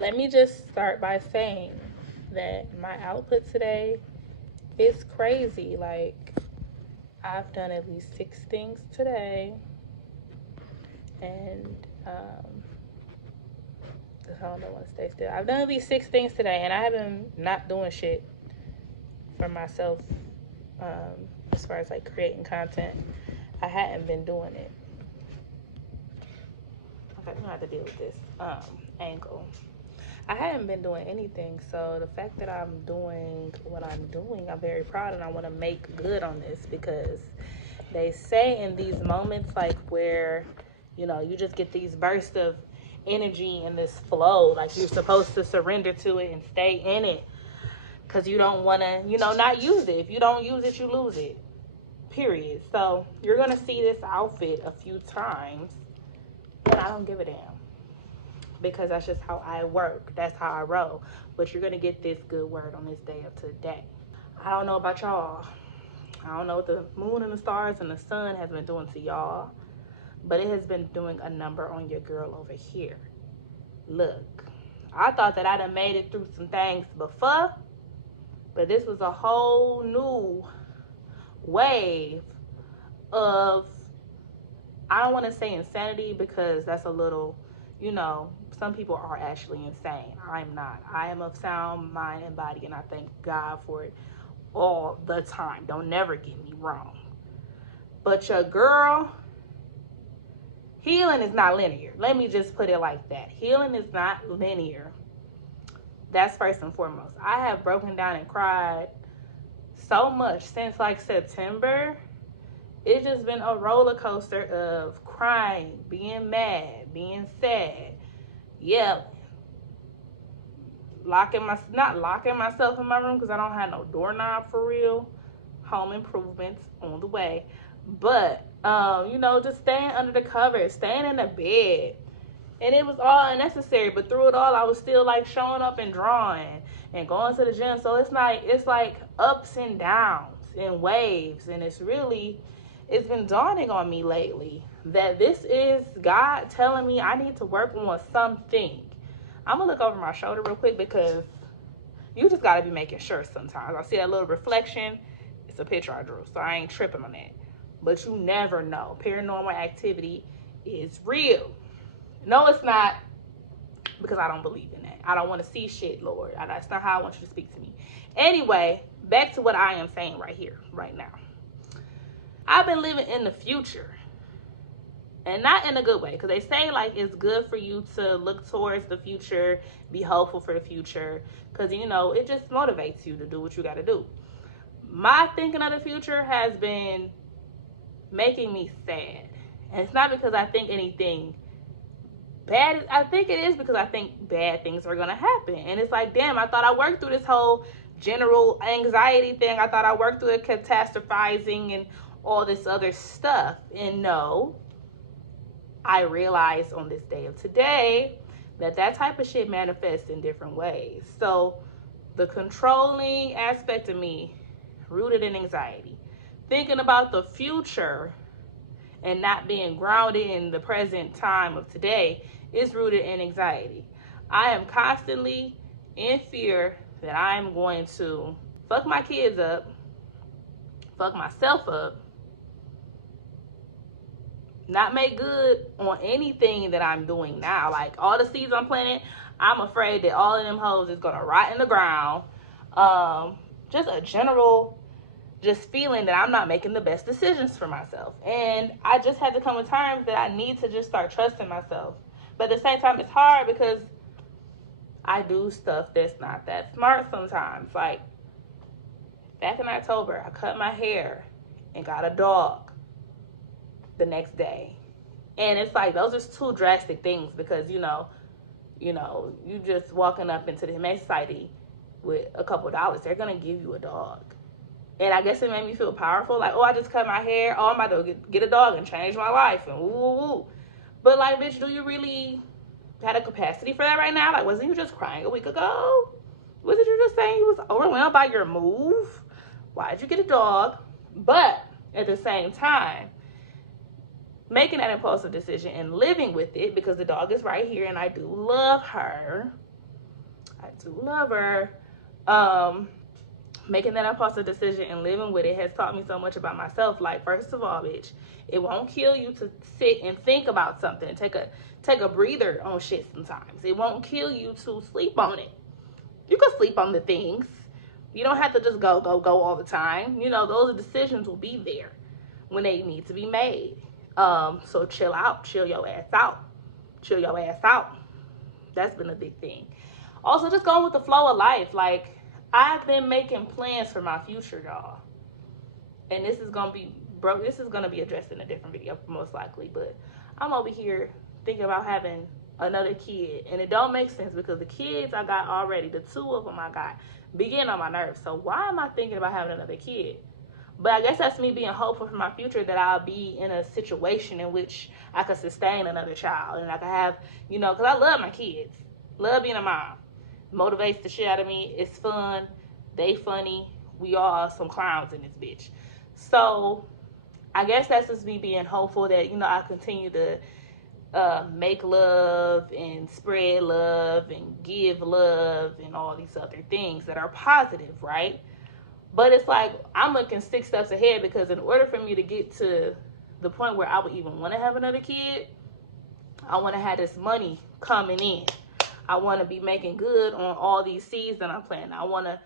Let me just start by saying that my output today is crazy. Like, I've done at least 6 things today, and I don't want to stay still. I've done at least 6 things today, and I have been not doing shit for myself as far as like creating content. I hadn't been doing it. Okay, I'm gonna have to deal with this angle. I hadn't been doing anything, so the fact that I'm doing what I'm doing, I'm very proud, and I want to make good on this, because they say in these moments, like where you just get these bursts of energy and this flow, like you're supposed to surrender to it and stay in it, because you don't want to not use it. If you don't use it, you lose it, period. So you're gonna see this outfit a few times, and I don't give a damn, because that's just how I work. That's how I roll. But you're gonna get this good word on this day of today. I don't know about y'all. I don't know what the moon and the stars and the sun has been doing to y'all, but it has been doing a number on your girl over here. Look, I thought that I'd have made it through some things before, but this was a whole new wave of, I don't want to say insanity, because that's a little, some people are actually insane. I'm not. I am of sound mind and body, and I thank God for it all the time. Don't never get me wrong. But your girl, healing is not linear. Let me just put it like that. Healing is not linear. That's first and foremost. I have broken down and cried so much since like September. It's just been a roller coaster of crying, being mad, being sad, yelling, not locking myself in my room because I don't have no doorknob for real. Home improvements on the way. But just staying under the covers, staying in the bed. And it was all unnecessary, but through it all, I was still like showing up and drawing and going to the gym. So it's like ups and downs and waves. And it's been dawning on me lately that this is God telling me I need to work on something. I'm gonna look over my shoulder real quick, because you just gotta be making sure sometimes. I see that little reflection. It's a picture I drew, so I ain't tripping on that. But you never know. Paranormal activity is real. No, it's not, because I don't believe in that. I don't want to see shit, Lord. That's not how I want you to speak to me. Anyway, back to what I am saying right here, right now. I've been living in the future, and not in a good way, because they say like it's good for you to look towards the future, be hopeful for the future, because it just motivates you to do what you got to do. My thinking of the future has been making me sad, and it's not because I think anything bad. I think it is because I think bad things are gonna happen, and it's like, damn, I thought I worked through this whole general anxiety thing. I thought I worked through it, catastrophizing and all this other stuff, and no, I realized on this day of today that type of shit manifests in different ways. So the controlling aspect of me, rooted in anxiety, thinking about the future and not being grounded in the present time of today, is rooted in anxiety. I am constantly in fear that I'm going to fuck my kids up, fuck myself up, not make good on anything that I'm doing now. Like all the seeds I'm planting, I'm afraid that all of them hoes is gonna rot in the ground. Just a general feeling that I'm not making the best decisions for myself. And I just had to come to terms that I need to just start trusting myself. But at the same time, it's hard because I do stuff that's not that smart sometimes. Like back in October, I cut my hair and got a dog the next day. And it's like, those are two drastic things, because you just walking up into the Humane Society with a couple dollars, they're gonna give you a dog. And I guess it made me feel powerful. Like, oh, I just cut my hair. Oh, I'm about to get a dog and change my life. And woo. But like, bitch, do you really have a capacity for that right now? Like, wasn't you just crying a week ago? Wasn't you just saying you was overwhelmed by your move? Why'd you get a dog? But at the same time, making that impulsive decision and living with it, because the dog is right here and I do love her, I do love her. Um, Making that impulsive decision and living with it has taught me so much about myself. Like, first of all, bitch, it won't kill you to sit and think about something. Take a breather on shit sometimes. It won't kill you to sleep on it. You can sleep on the things. You don't have to just go all the time. You know, those decisions will be there when they need to be made. So chill out, chill your ass out. Chill your ass out. That's been a big thing. Also, just going with the flow of life. Like, I've been making plans for my future, y'all. And this is gonna be broke. This is gonna be addressed in a different video, most likely. But I'm over here thinking about having another kid, and it don't make sense because the kids I got already, the two of them I got, begin on my nerves. So why am I thinking about having another kid? But I guess that's me being hopeful for my future, that I'll be in a situation in which I could sustain another child and I could have, you know, because I love my kids. Love being a mom. Motivates the shit out of me. It's fun. They funny. We all are some clowns in this bitch. So I guess that's just me being hopeful that, you know, I continue to make love and spread love and give love and all these other things that are positive, right? But it's like I'm looking 6 steps ahead, because in order for me to get to the point where I would even want to have another kid, I want to have this money coming in. I want to be making good on all these seeds that I'm planting. I want to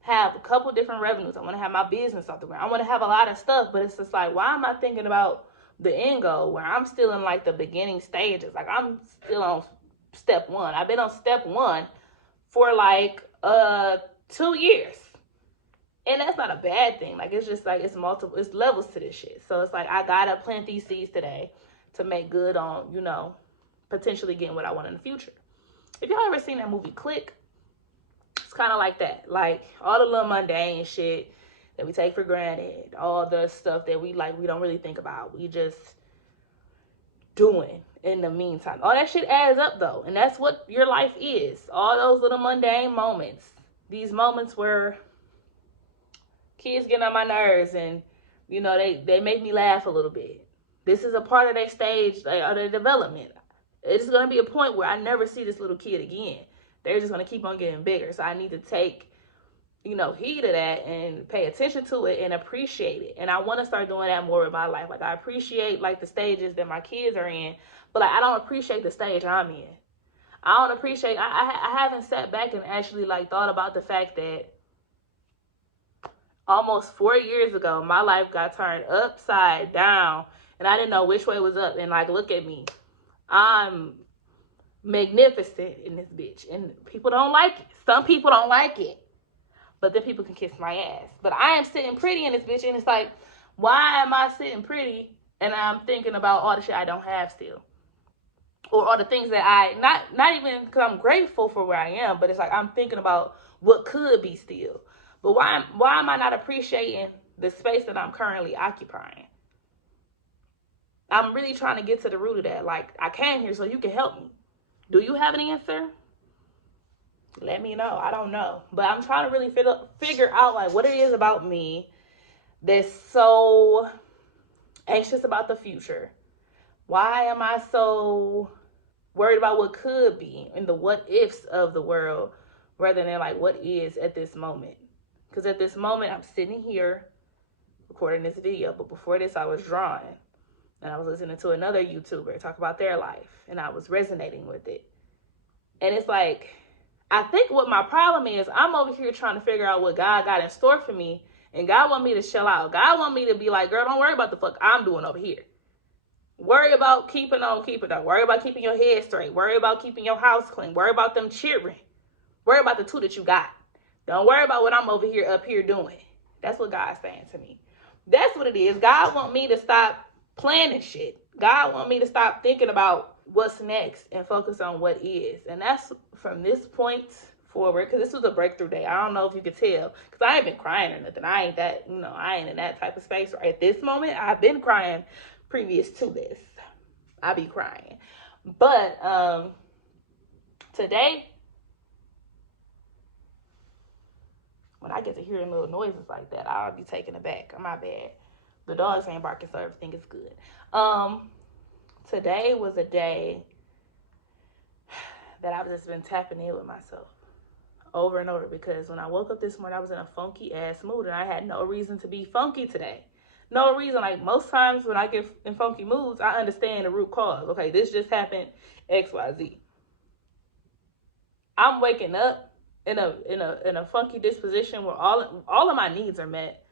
have a couple different revenues. I want to have my business off the ground. I want to have a lot of stuff, but it's just like, why am I thinking about the end goal where I'm still in like the beginning stages? Like, I'm still on step one. I've been on step one for like 2 years. And that's not a bad thing. Like, it's just like, it's levels to this shit. So it's like, I gotta plant these seeds today to make good on, you know, potentially getting what I want in the future. If y'all ever seen that movie Click, it's kind of like that. Like, all the little mundane shit that we take for granted, all the stuff that we don't really think about. We just doing in the meantime. All that shit adds up though. And that's what your life is. All those little mundane moments. These moments where kids get on my nerves and, you know, they make me laugh a little bit. This is a part of their stage, of their development. It's going to be a point where I never see this little kid again. They're just going to keep on getting bigger. So I need to take, you know, heed of that and pay attention to it and appreciate it. And I want to start doing that more in my life. Like, I appreciate like the stages that my kids are in, but like, I don't appreciate the stage I'm in. I don't appreciate, I haven't sat back and actually like thought about the fact that almost 4 years ago, my life got turned upside down and I didn't know which way was up. And like, look at me. I'm magnificent in this bitch. And people don't like it. Some people don't like it. But then people can kiss my ass. But I am sitting pretty in this bitch. And it's like, why am I sitting pretty and I'm thinking about all the shit I don't have still? Or all the things that not even because I'm grateful for where I am, but it's like I'm thinking about what could be still. But why am I not appreciating the space that I'm currently occupying? I'm really trying to get to the root of that. Like, I came here so you can help me. Do you have an answer? Let me know. I don't know. But I'm trying to really figure out like what it is about me that's so anxious about the future. Why am I so worried about what could be and the what ifs of the world rather than like what is at this moment? Because at this moment, I'm sitting here recording this video. But before this, I was drawing. And I was listening to another YouTuber talk about their life. And I was resonating with it. And it's like, I think what my problem is, I'm over here trying to figure out what God got in store for me. And God want me to chill out. God want me to be like, girl, don't worry about the fuck I'm doing over here. Worry about keeping on. Worry about keeping your head straight. Worry about keeping your house clean. Worry about them children. Worry about the two that you got. Don't worry about what I'm over here up here doing. That's what God's saying to me. That's what it is. God want me to stop planning shit. God want me to stop thinking about what's next and focus on what is. And that's from this point forward, because this was a breakthrough day. I don't know if you could tell, because I ain't been crying or nothing. I ain't in that type of space right at this moment. I've been crying previous to this. I be crying. But today, when I get to hearing little noises like that, I'll be taken aback. My bad. The dogs ain't barking, so everything is good. Today was a day that I've just been tapping in with myself. over and over, because when I woke up this morning, I was in a funky ass mood and I had no reason to be funky today. No reason. Like most times when I get in funky moods, I understand the root cause. Okay, this just happened, XYZ. I'm waking up in a funky disposition where all of my needs are met.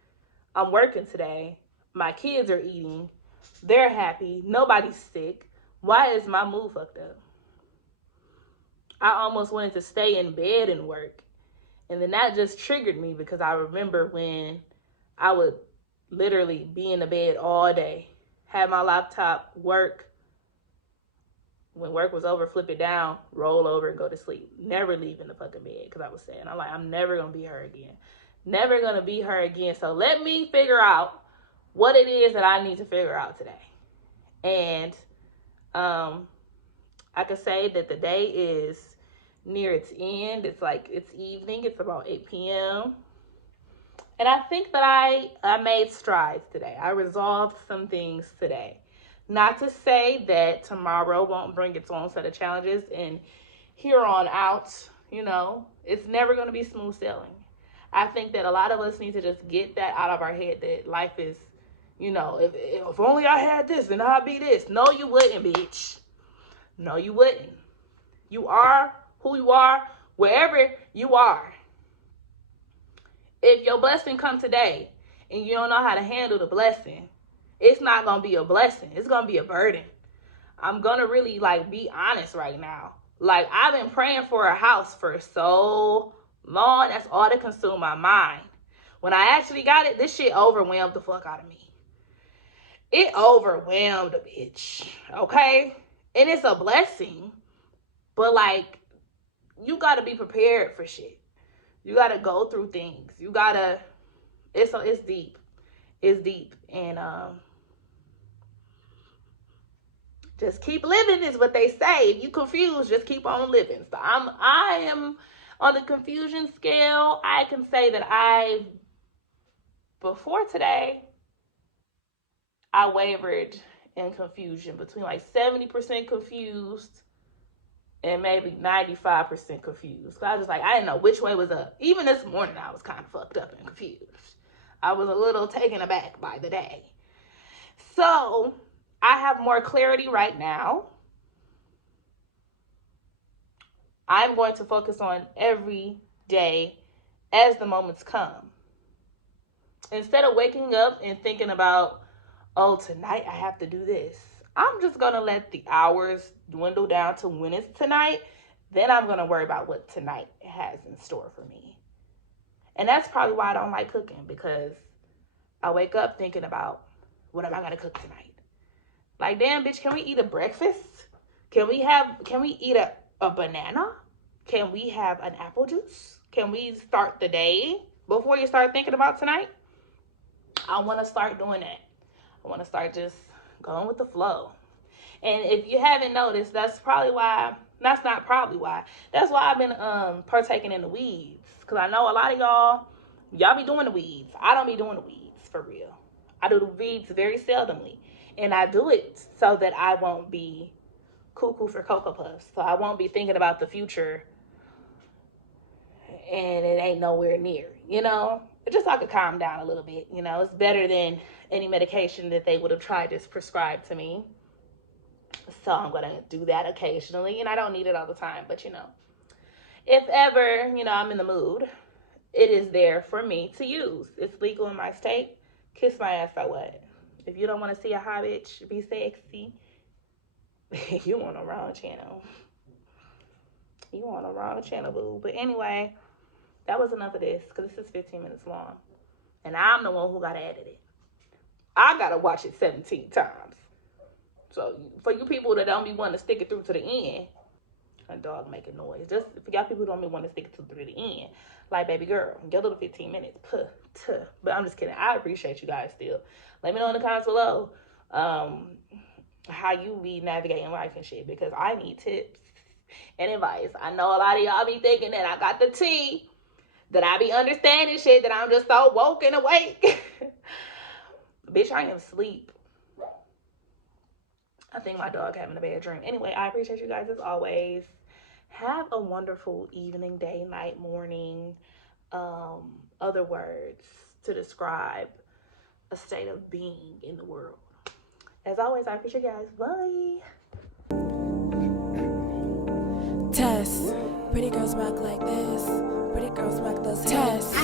I'm working today. My kids are eating. They're happy. Nobody's sick. Why is my mood fucked up? I almost wanted to stay in bed and work. And then that just triggered me, because I remember when I would literally be in the bed all day, have my laptop, work. When work was over, flip it down, roll over, and go to sleep. Never leaving the fucking bed, because I was saying, I'm never going to be her again. Never going to be her again. So let me figure out what it is that I need to figure out today. And I could say that the day is near its end. It's evening. It's about 8 p.m. And I think that I made strides today. I resolved some things today. Not to say that tomorrow won't bring its own set of challenges, and here on out, it's never going to be smooth sailing. I think that a lot of us need to just get that out of our head, that life is, if only I had this, then I'd be this. No, you wouldn't, bitch. No, you wouldn't. You are who you are, wherever you are. If your blessing come today and you don't know how to handle the blessing, it's not going to be a blessing. It's going to be a burden. I'm going to really be honest right now. I've been praying for a house for so long. That's all that consumed my mind. When I actually got it, this shit overwhelmed the fuck out of me. It overwhelmed a bitch. Okay? And it's a blessing. But you got to be prepared for shit. You got to go through things. You got to, it's deep. It's deep. And just keep living is what they say. If you confused, just keep on living. So I am on the confusion scale. I can say that before today, I wavered in confusion between 70% confused and maybe 95% confused. I was just I didn't know which way was up. Even this morning, I was kind of fucked up and confused. I was a little taken aback by the day. So I have more clarity right now. I'm going to focus on every day as the moments come. Instead of waking up and thinking about, oh, tonight I have to do this, I'm just going to let the hours dwindle down to when it's tonight. Then I'm going to worry about what tonight has in store for me. And that's probably why I don't like cooking, because I wake up thinking about, what am I going to cook tonight? Damn, bitch, can we eat a breakfast? Can we eat a banana? Can we have an apple juice? Can we start the day before you start thinking about tonight? I want to start doing that. I want to start just going with the flow. And if you haven't noticed, that's not probably why. That's why I've been partaking in the weeds. Because I know a lot of y'all be doing the weeds. I don't be doing the weeds, for real. I do the weeds very seldomly. And I do it so that I won't be cuckoo for Cocoa Puffs. So I won't be thinking about the future and it ain't nowhere near, Just so I could calm down a little bit, It's better than any medication that they would have tried to prescribe to me. So I'm going to do that occasionally. And I don't need it all the time. But, if ever, I'm in the mood, it is there for me to use. It's legal in my state. Kiss my ass, so what? If you don't want to see a hot bitch be sexy, you on the wrong channel. You on the wrong channel, boo. But anyway, that was enough of this, because this is 15 minutes long. And I'm the one who got to edit it. I got to watch it 17 times. So for you people that don't be wanting to stick it through to the end, a dog making noise. Just for y'all people who don't be wanting to stick it through to the end, baby girl, get a little 15 minutes. But I'm just kidding. I appreciate you guys still. Let me know in the comments below how you be navigating life and shit, because I need tips and advice. I know a lot of y'all be thinking that I got the tea, that I be understanding shit, that I'm just so woke and awake. Bitch, I am asleep. I think my dog having a bad dream. Anyway, I appreciate you guys as always. Have a wonderful evening, day, night, morning, other words to describe a state of being in the world. As always, I appreciate you guys. Bye. Test. Pretty girls walk like this. Pretty girls walk those test.